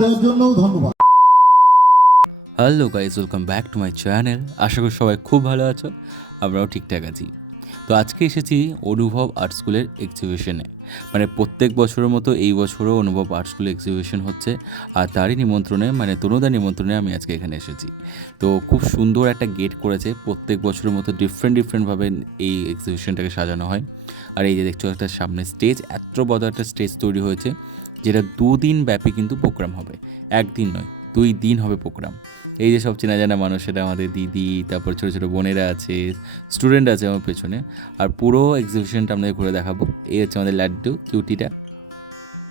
দেওয়ার জন্যও ধন্যবাদ। Hello guys welcome back to my channel আশা করি সবাই খুব ভালো আছো, আমরাও ঠিকঠাক আছি। তো আজকে এসেছি অনুভব আর্ট স্কুলের এক্সিবিশনে মানে প্রত্যেক বছরের মতো এই বছরও অনুভব আর্ট স্কুল এক্সিবিশন হচ্ছে, আর তারই নিমন্ত্রণে মানে তনুদার নিমন্ত্রণে আমি আজকে এখানে এসেছি। তো খুব সুন্দর একটা গেট করেছে, প্রত্যেক বছরের মতো ডিফারেন্ট ডিফারেন্টভাবে এই এক্সিবিশনটাকে সাজানো হয়। আর এই যে দেখছ একটা সামনে স্টেজ এত বড় একটা স্টেজ তৈরি হয়েছে। যেটা দুদিন ব্যাপী কিন্তু প্রোগ্রাম হবে। একদিন নয়, দুই দিন হবে প্রোগ্রাম। এই যে সব চেনা জানা মানুষেরা আমাদের দিদি, তারপর ছোটো ছোটো বোনেরা আছে স্টুডেন্ট আছে আমার পেছনে। আর পুরো এক্সিবিশনটা আপনাদের ঘুরে দেখাবো। এই হচ্ছে আমাদের লাড্ডু, কিউটিটা।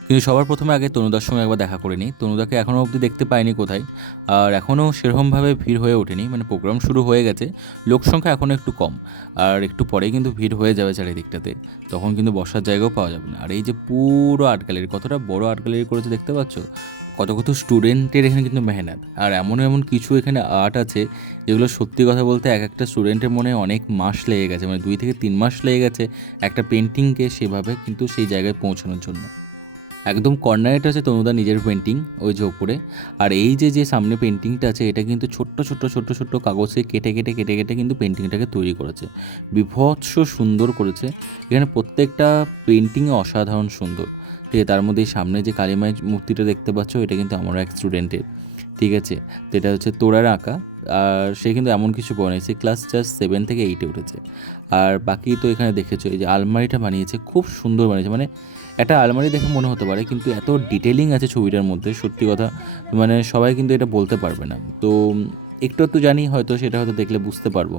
কিন্তু সবার প্রথমে আগে তনুদার সঙ্গে একবার দেখা করে তনুদাকে এখনও অবধি দেখতে পাইনি কোথায়। আর এখনও সেরকমভাবে ভিড় হয়ে ওঠেনি। মানে প্রোগ্রাম শুরু হয়ে গেছে। লোক সংখ্যা এখনও একটু কম। আর একটু পরেই কিন্তু ভিড় হয়ে যাবে চারিদিকটাতে। তখন কিন্তু বসার জায়গাও পাওয়া যাবে না। আর এই যে পুরো আর্ট গ্যালারি কতটা বড় আর্ট গ্যালারি করেছে দেখতে পাচ্ছ? কত কত স্টুডেন্টের এখানে কিন্তু মেহনত। আর এমন এমন কিছু এখানে আর্ট আছে, যেগুলো সত্যি কথা বলতে এক একটা স্টুডেন্টের মনে অনেক মাস লেগে গেছে। মানে দুই থেকে তিন মাস লেগে গেছে একটা পেন্টিংকে সেভাবে কিন্তু সেই জায়গায় পৌঁছানোর জন্য। একদম কর্নারেটা আছে তনুদা নিজের পেন্টিং ওই যে ওপরে আর এই যে যে সামনে পেন্টিংটা আছে, এটা কিন্তু ছোট্ট ছোট্ট ছোট্ট ছোট্ট কাগজে কেটে কেটে কেটে কেটে কিন্তু পেন্টিংটাকে তৈরি করেছে। বিভৎস সুন্দর করেছে। এখানে প্রত্যেকটা পেন্টিং অসাধারণ সুন্দর। ঠিক আছে, তার মধ্যে সামনে যে কালীমায়ের মূর্তিটা দেখতে পাচ্ছ, এটা কিন্তু আমার এক স্টুডেন্টের ঠিক আছে, তো এটা হচ্ছে তোড়ার আঁকা। আর সে কিন্তু এমন কিছু পড়ে সে ক্লাস জাস্ট সেভেন থেকে এইটে উঠেছে। আর বাকি তো এখানে দেখেছ, এই যে আলমারিটা বানিয়েছে, খুব সুন্দর বানিয়েছে। মানে একটা আলমারি দেখে মনে হতে পারে, কিন্তু এত ডিটেলিং আছে ছবিটার মধ্যে, সত্যি কথা। মানে সবাই কিন্তু এটা বলতে পারবে না। তো একটু একটু জানি হয়তো, সেটা হয়তো দেখলে বুঝতে পারব।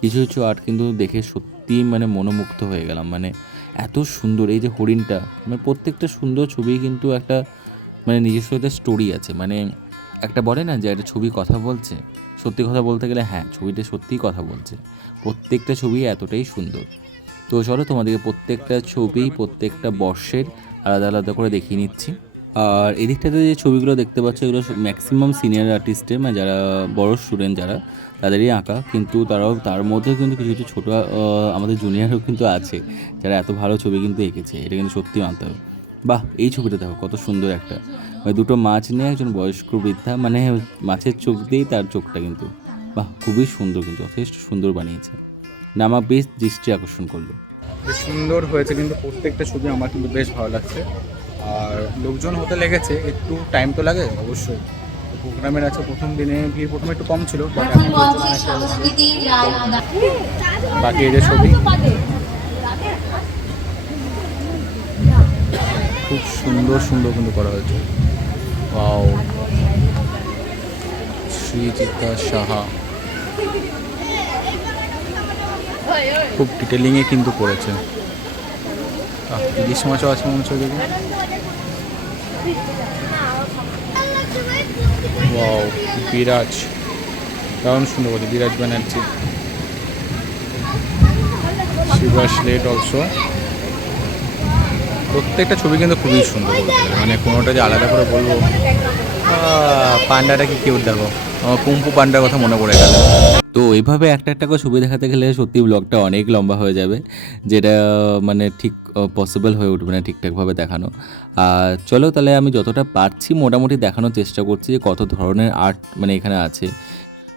কিছু কিছু আর্ট কিন্তু দেখে সত্যি মানে মনোমুগ্ধ হয়ে গেলাম। মানে এত সুন্দর, এই যে হরিণটা মানে প্রত্যেকটা সুন্দর ছবি কিন্তু একটা মানে নিজস্ব একটা স্টোরি আছে। মানে একটা বলে না যে, একটা ছবি কথা বলছে। সত্যি কথা বলতে গেলে হ্যাঁ ছবিটা সত্যিই কথা বলছে। প্রত্যেকটা ছবি এতটাই সুন্দর। তো চলো তোমাদেরকে প্রত্যেকটা ছবি, প্রত্যেকটা বর্ষের আলাদা আলাদা করে দেখিয়ে নিচ্ছি। আর এদিকটাতে যে ছবিগুলো দেখতে পাচ্ছ, এগুলো ম্যাক্সিমাম সিনিয়র আর্টিস্টের মানে যারা বড় স্টুডেন্ট যারা, তাদেরই আঁকা। কিন্তু তারাও, তার মধ্যেও কিন্তু কিছু কিছু ছোটো আমাদের জুনিয়রও কিন্তু আছে, যারা এত ভালো ছবি কিন্তু এঁকেছে। এটা কিন্তু সত্যি মানতে হবে। বাহ এই ছবিটা দেখো কত সুন্দর একটা। মানে দুটো মাছ নিয়ে একজন বয়স্ক বৃদ্ধা মানে মাছের চোখ দিয়েই তার চোখটা কিন্তু বাহ খুবই সুন্দর কিন্তু যথেষ্ট সুন্দর বানিয়েছে। না আমার বেশ দৃষ্টি আকর্ষণ করল। বেশ সুন্দর হয়েছে কিন্তু প্রত্যেকটা ছবি আমার কিন্তু বেশ ভালো লাগছে। আর লোকজন হতে লেগেছে একটু টাইম তো লাগে অবশ্যই। প্রোগ্রামের আছে প্রথম দিনে ভিড় প্রথমে একটু কম ছিল বাকি এই যে ছবি। খুব সুন্দর সুন্দর কিন্তু করা হয়েছে। ওয়াও। শ্রীজিতা সাহা। খুব ডিটেলিংয়ে কিন্তু করেছে। ইলিশ মাছও আছে মনে হচ্ছে বিরাজ। দারুণ সুন্দর বলছে, বিরাজ ব্যানার্জি। Shibas late also. প্রত্যেকটা ছবি কিন্তু খুবই সুন্দর মানে কোনোটা যে আলাদা করে বলব পান্ডাটা কি কিউট দেখো কুম্পু পান্ডার কথা মনে পড়ে গেল। তো এইভাবে একটা একটা করে ছবি দেখাতে গেলে সত্যি ব্লগটা অনেক লম্বা হয়ে যাবে, যেটা মানে ঠিক পসিবল হয়ে উঠবে না ঠিকঠাকভাবে দেখানো। আর চলো তাহলে আমি যতটা পারছি মোটামুটি দেখানোর চেষ্টা করছি যে কত ধরনের আর্ট মানে এখানে আছে।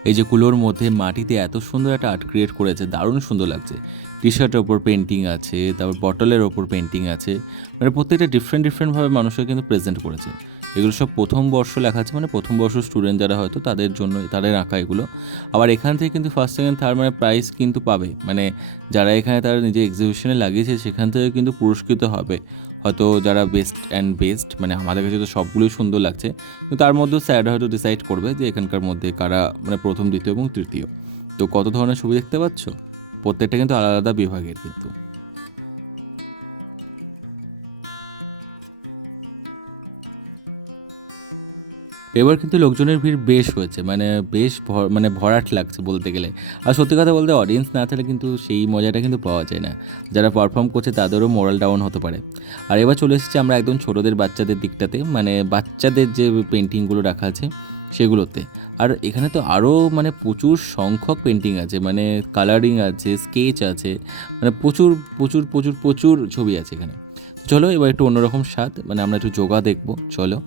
এই যে কুলোর মধ্যে মাটিতে এত সুন্দর একটা আর্ট ক্রিয়েট করেছে, দারুণ সুন্দর লাগছে। টি শার্টের ওপর পেন্টিং আছে, তারপর বটলের ওপর পেন্টিং আছে। মানে প্রত্যেকটা ডিফারেন্ট ডিফারেন্টভাবে মানুষকে কিন্তু প্রেজেন্ট করেছে। এগুলো সব প্রথম বর্ষ লেখা আছে মানে প্রথম বর্ষ স্টুডেন্ট যারা হয়তো তাদের জন্য, তাদের আঁকা এগুলো। আবার এখান থেকে কিন্তু ফার্স্ট সেকেন্ড থার্ড মানে প্রাইজ কিন্তু পাবে। মানে যারা এখানে তারা নিজে এক্সিবিশনে লাগিয়েছে, সেখান থেকে কিন্তু পুরস্কৃত হবে। হয়তো যারা বেস্ট অ্যান্ড বেস্ট মানে আমাদের কাছে তো সবগুলোই সুন্দর লাগছে। কিন্তু তার মধ্যেও স্যার হয়তো ডিসাইড করবে যে এখানকার মধ্যে কারা মানে প্রথম, দ্বিতীয় এবং তৃতীয়। তো কত ধরনের ছবি দেখতে পাচ্ছ? প্রত্যেকটা কিন্তু আলাদা বিভাগের কিন্তু। এবার কিন্তু লোকজনের ভিড় বেশ হয়েছে মানে বেশ মানে ভরাট লাগছে বলতে গেলে। আর সত্যি কথা বলতে অডিয়েন্স না থাকলে কিন্তু সেই মজাটা কিন্তু পাওয়া যায় না। যারা পারফর্ম করছে তাদেরও মোরাল ডাউন হতে পারে। আর এবার চলে এসেছি আমরা একদম ছোটোদের বাচ্চাদের দিকটাতে মানে বাচ্চাদের যে পেন্টিংগুলো রাখা আছে সেগুলোতে। আর এখানে তো আরও মানে প্রচুর সংখ্যক পেন্টিং আছে মানে কালারিং আছে স্কেচ আছে মানে প্রচুর প্রচুর প্রচুর প্রচুর ছবি আছে এখানে। চলো এবার একটু অন্যরকম স্বাদ মানে আমরা একটু যোগা দেখব, চলো।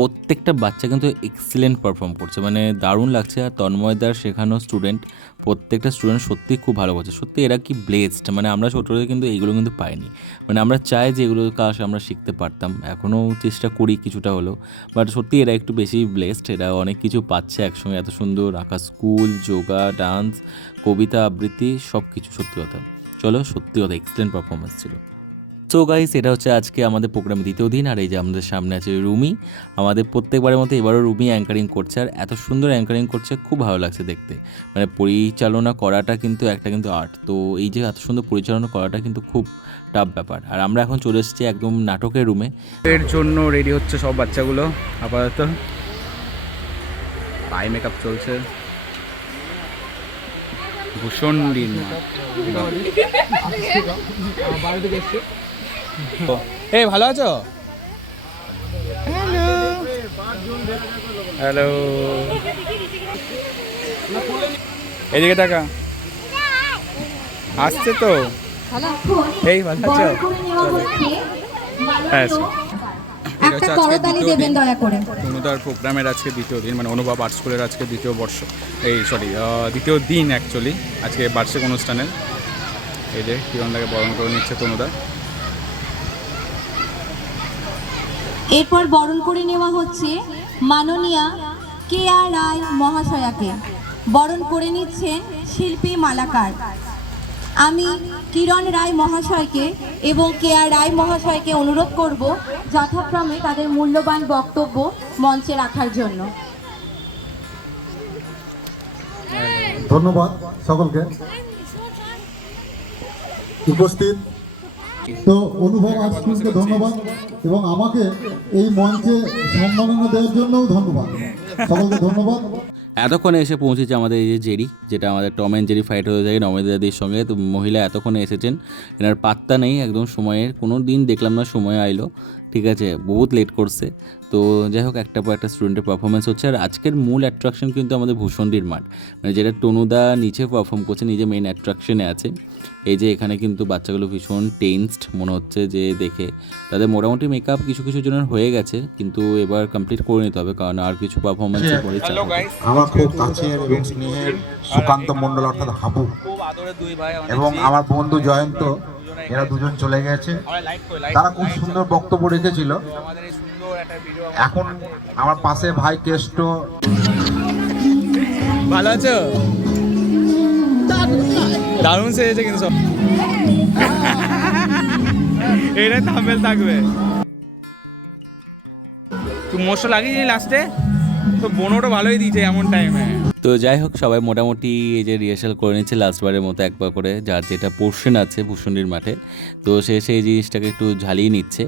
প্রত্যেকটা বাচ্চা কিন্তু এক্সিলেন্ট পারফর্ম করছে। মানে দারুণ লাগছে আর তন্ময়দার শেখানো স্টুডেন্ট প্রত্যেকটা স্টুডেন্ট সত্যি খুব ভালো করছে। সত্যি এরা কি ব্লেসড মানে আমরা ছোটোদের কিন্তু এইগুলো কিন্তু পাইনি। মানে আমরা চাই যে এগুলো কাজ আমরা শিখতে পারতাম। এখনও চেষ্টা করি কিছুটা হলেও। বাট সত্যি এরা একটু বেশি ব্লেসড এরা অনেক কিছু পাচ্ছে একসঙ্গে। এত সুন্দর আঁকা স্কুল যোগা ডান্স কবিতা, আবৃত্তি সব কিছু সত্যি কথা। চলো সত্যি কথা এক্সিলেন্ট পারফরমেন্স ছিল। সো গাইস এটা হচ্ছে আজকে আমাদের প্রোগ্রাম দ্বিতীয় দিন আর এই যে আমাদের সামনে আছে রুমি। আমাদের প্রত্যেকবারের মতো এবারও রুমি অ্যাঙ্কারিং করছে আর এত সুন্দর অ্যাঙ্কারিং করছে খুব ভালো লাগছে দেখতে। মানে পরিচালনা করাটা কিন্তু একটা কিন্তু আর্ট তো এই যে এত সুন্দর পরিচালনা করাটা কিন্তু খুব টাফ ব্যাপার। আর আমরা এখন চলে এসেছি একদম নাটকের রুমে এর জন্য রেডি হচ্ছে সব বাচ্চাগুলো আপাতত। আই মেকআপ চলছে। ভূষণ দিন এই ভালো আছো? হ্যালো এদিকে টাকা। আসছে তো। এই ভালো আছো? হ্যাঁ করে অনুদার প্রোগ্রামের আজকে দ্বিতীয় দিন মানে অনুভব আর্ট স্কুলের আজকে দ্বিতীয় বর্ষ এই সরি দ্বিতীয় দিন অ্যাকচুয়ালি আজকে বার্ষিক অনুষ্ঠানের। এই যে কিরণদাকে বরণ করে নিচ্ছে তনুদা। এরপর বরণ করে নেওয়া হচ্ছে মাননীয়া কে আর রায় মহাশয়াকে। বরণ করে নিচ্ছেন শিল্পী মালাকার। আমি কিরণ রায় মহাশয়কে এবং কে আর রায় মহাশয়কে অনুরোধ করব, যথাক্রমে তাদের মূল্যবান বক্তব্য মঞ্চে রাখার জন্য। ধন্যবাদ সকলকে। উপস্থিত তো অনুভব আজকে ধন্যবাদ এবং আমাকে এই মঞ্চে সম্মাননা দেওয়ার জন্যও ধন্যবাদ। সকলকে ধন্যবাদ। এতক্ষণে এসে পৌঁছেছে আমাদের এই যে জেরি যেটা আমাদের টম অ্যান্ড জেরি ফাইট হয়ে যায় নমিতাদির সঙ্গে। তো মহিলা এতক্ষণে এসেছেন এনার পাত্তা নেই একদম সময়ের কোনো দিন দেখলাম না সময় আইলো। ঠিক আছে বহুত লেট করছে। তো যাই হোক একটা পর একটা স্টুডেন্টের পারফরমেন্স হচ্ছে। আর আজকের মূল অ্যাট্রাকশন কিন্তু আমাদের ভূষণডির মাঠ। মানে যেটা টনুদা নিচে পারফর্ম করছে নিজে মেইন অ্যাট্রাকশনে আছে। এই যে এখানে কিন্তু বাচ্চাগুলো ভীষণ টেন্সড মনে হচ্ছে যে দেখে। তাদের মোটামুটি মেকআপ কিছু কিছু জনের হয়ে গেছে কিন্তু এবার কমপ্লিট করে নিতে হবে কারণ আর কিছু পারফরমেন্সের পরে চাপ আমার খুব কাছের এবং স্নেহের সুকান্ত মণ্ডল অর্থাৎ হাবু। খুব আদরের দুই ভাই এবং আমার বন্ধু জয়ন্ত এরা দুজন চলে গেছে। তারা খুব সুন্দর বক্তব্য রেখেছিল। এখন আমার পাশে ভাই কেষ্ট। ভালো আছো? দারুণ সেজেছে কিন্তু সব। এটা থামেল থাকবে। তুই মোশো লাগিয়েছিলি লাস্টে তো বোনোটা ভালোই দিয়েছে এমন টাইমে তো যাই হোক, সবাই মোটামুটি এই যে রিহার্সাল করে নিচ্ছে লাস্টবারের মতো একবার করে, যার যেটা পোর্শন আছে ভূষণীর মাঠে। তো সে সেই জিনিসটাকে একটু ঝালিয়ে নিচ্ছে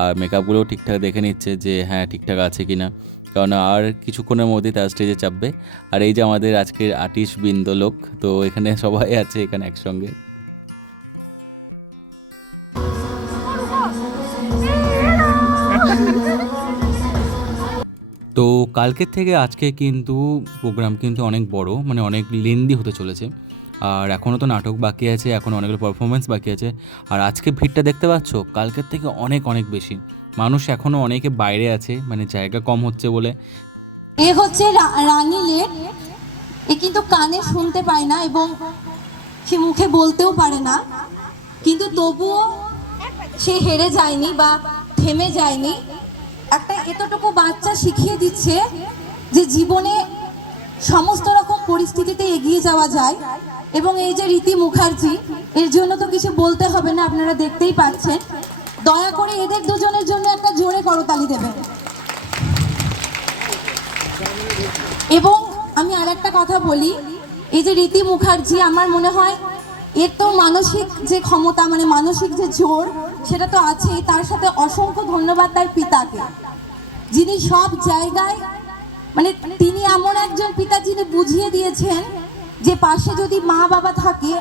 আর মেকআপগুলোও ঠিকঠাক দেখে নিচ্ছে যে হ্যাঁ ঠিকঠাক আছে কি না কারণ আর কিছুক্ষণের মধ্যেই তার স্টেজে চাপবে। আর এই যে আমাদের আজকের আর্টিস্ট বৃন্দ লোক, তো এখানে সবাই আছে এখানে একসঙ্গে। তো কালকের থেকে আজকে কিন্তু প্রোগ্রাম কিন্তু অনেক বড় মানে অনেক লেন্দি হতে চলেছে। আর এখনও তো নাটক বাকি আছে এখন অনেকগুলো পারফরমেন্স বাকি আছে। আর আজকে ভিড়টা দেখতে পাচ্ছ? কালকের থেকে অনেক অনেক বেশি। মানুষ এখনও অনেকে বাইরে আছে মানে জায়গা কম হচ্ছে বলে। এ হচ্ছে রানী লেট এ কিন্তু কানে শুনতে পায় না এবং সে মুখে বলতেও পারে না। কিন্তু তবুও সে হেরে যায়নি বা থেমে যায়নি। একটা এতটুকু বাচ্চা শিখিয়ে দিচ্ছে যে জীবনে সমস্ত রকম পরিস্থিতিতে এগিয়ে যাওয়া যায়। এবং এই যে রীতি মুখার্জি, এর জন্য তো কিছু বলতে হবে না, আপনারা দেখতেই পাচ্ছেন। দয়া করে এদের দুজনের জন্য একটা জোরে করতালি দেবেন। এবং আমি আর একটা কথা বলি, এই যে রীতি মুখার্জি, আমার মনে হয় এর তো মানসিক যে ক্ষমতা মানে মানসিক যে জোর সেটা তো আছেই, তার সাথে অসংখ্য ধন্যবাদ তার পিতাকে। যিনি সব জায়গায় মানে তিনি এমন একজন পিতা যিনি বুঝিয়ে দিয়েছেন যে পাশে যদি মা বাবা থাকে,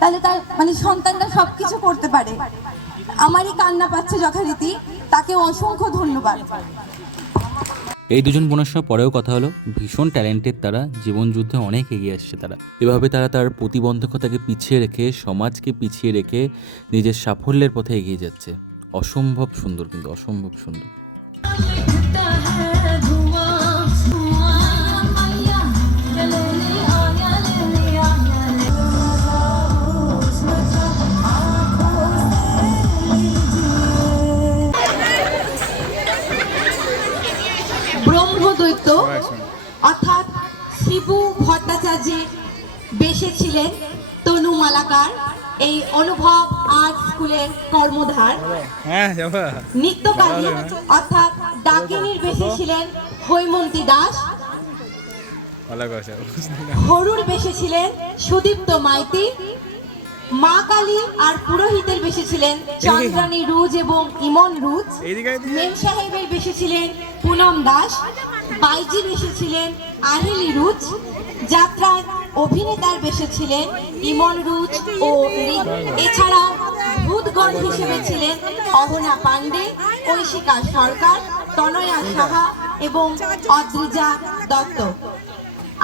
তাহলে তার মানে সন্তানরা সব কিছু করতে পারে। আমারই কান্না পাচ্ছে যথারীতি তাকে অসংখ্য ধন্যবাদ। এই দুজন বোনের সঙ্গে পরেও কথা হলো। ভীষণ ট্যালেন্টেড তারা, জীবন যুদ্ধে অনেক এগিয়ে আসছে তারা। এভাবে তারা তার প্রতিবন্ধকতাকে পিছিয়ে রেখে, সমাজকে পিছিয়ে রেখে নিজের সাফল্যের পথে এগিয়ে যাচ্ছে। অসম্ভব সুন্দর কিন্তু, অসম্ভব সুন্দর। ব্রহ্মদৈত্য অর্থাৎ শিবু ভট্টাচার্যের বেশে ছিলেন তনু মালাকার। এই অনুভব আর্ট স্কুলের কর্মধার। হ্যাঁ নিত্যকালী অর্থাৎ ডাকিনীর বেশে ছিলেন হৈমন্তী দাস। হরুর বেশে ছিলেন সুদীপ্ত মাইতি। মা কালী আর পুরোহিতের বেশে ছিলেন চন্দ্রানী রুজ এবং ইমন রুজ। মেম সাহেবের বেশে ছিলেন পুনম দাস। বাইজির বেশে ছিলেন আহেলি রুজ যাত্রার অভিনেতার বেশে ছিলেন ইমন রুজ ও এছাড়াও ভূতগণ হিসেবে ছিলেন অহনা পান্ডে ঐশিকা সরকার তনয়া সাহা এবং অদ্রিজা দত্ত।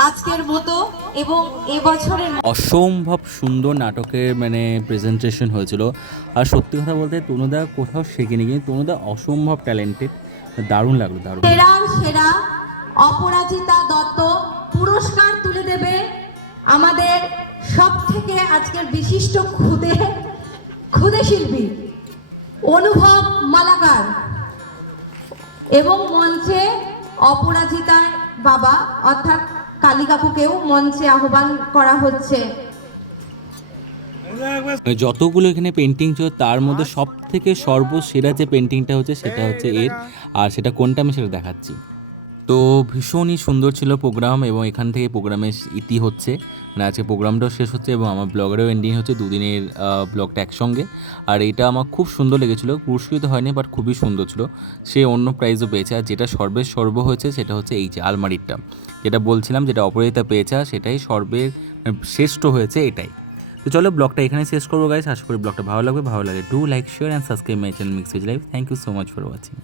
আজকের মতো এবং এবছরের অসম্ভব সুন্দর নাটকের মানে প্রেজেন্টেশন হয়েছিল। আর সত্যি কথা বলতে তনুদা কোথাও শেখেনি কিন্তু তনুদা অসম্ভব ট্যালেন্টেড দারুণ লাগল দারুণ। সেরার সেরা অপরাজিতা দত্ত পুরস্কার তুলে দেবে আমাদের সব থেকে আজকের বিশিষ্ট খুদে খুদে শিল্পী অনুভব মালাকার। এবং মঞ্চে অপরাজিতার বাবা অর্থাৎ কালী কাকুকেও মঞ্চে আহ্বান করা হচ্ছে। যতগুলো এখানে পেন্টিং ছিল তার মধ্যে সব থেকে সর্বসেরা যে পেন্টিংটা হচ্ছে সেটা হচ্ছে এর। আর সেটা কোনটা আমি সেটা দেখাচ্ছি। তো ভীষণই সুন্দর ছিল প্রোগ্রাম এবং এখান থেকে প্রোগ্রামের ইতি হচ্ছে। মানে আজকে প্রোগ্রামটাও শেষ হচ্ছে এবং আমার ব্লগেরও এন্ডিং হচ্ছে দুদিনের ব্লগটা একসঙ্গে। আর এটা আমার খুব সুন্দর লেগেছিলো, পুরস্কৃত হয়নি বাট খুবই সুন্দর ছিল। সে অন্য প্রাইজও পেয়েছে, আর যেটা সর্বের সর্ব হয়েছে সেটা হচ্ছে এই যে আলমারিটা। যেটা বলছিলাম যেটা অপরাজিতা পেয়েছে সেটাই সর্বের মানে শ্রেষ্ঠ হয়েছে এটাই। তো চলো ব্লগটা এখানে শেষ করব গাইস আশা করি ব্লগটা ভালো লাগবে। ভালো লাগে do like share and subscribe my channel mix life thank you so much for watching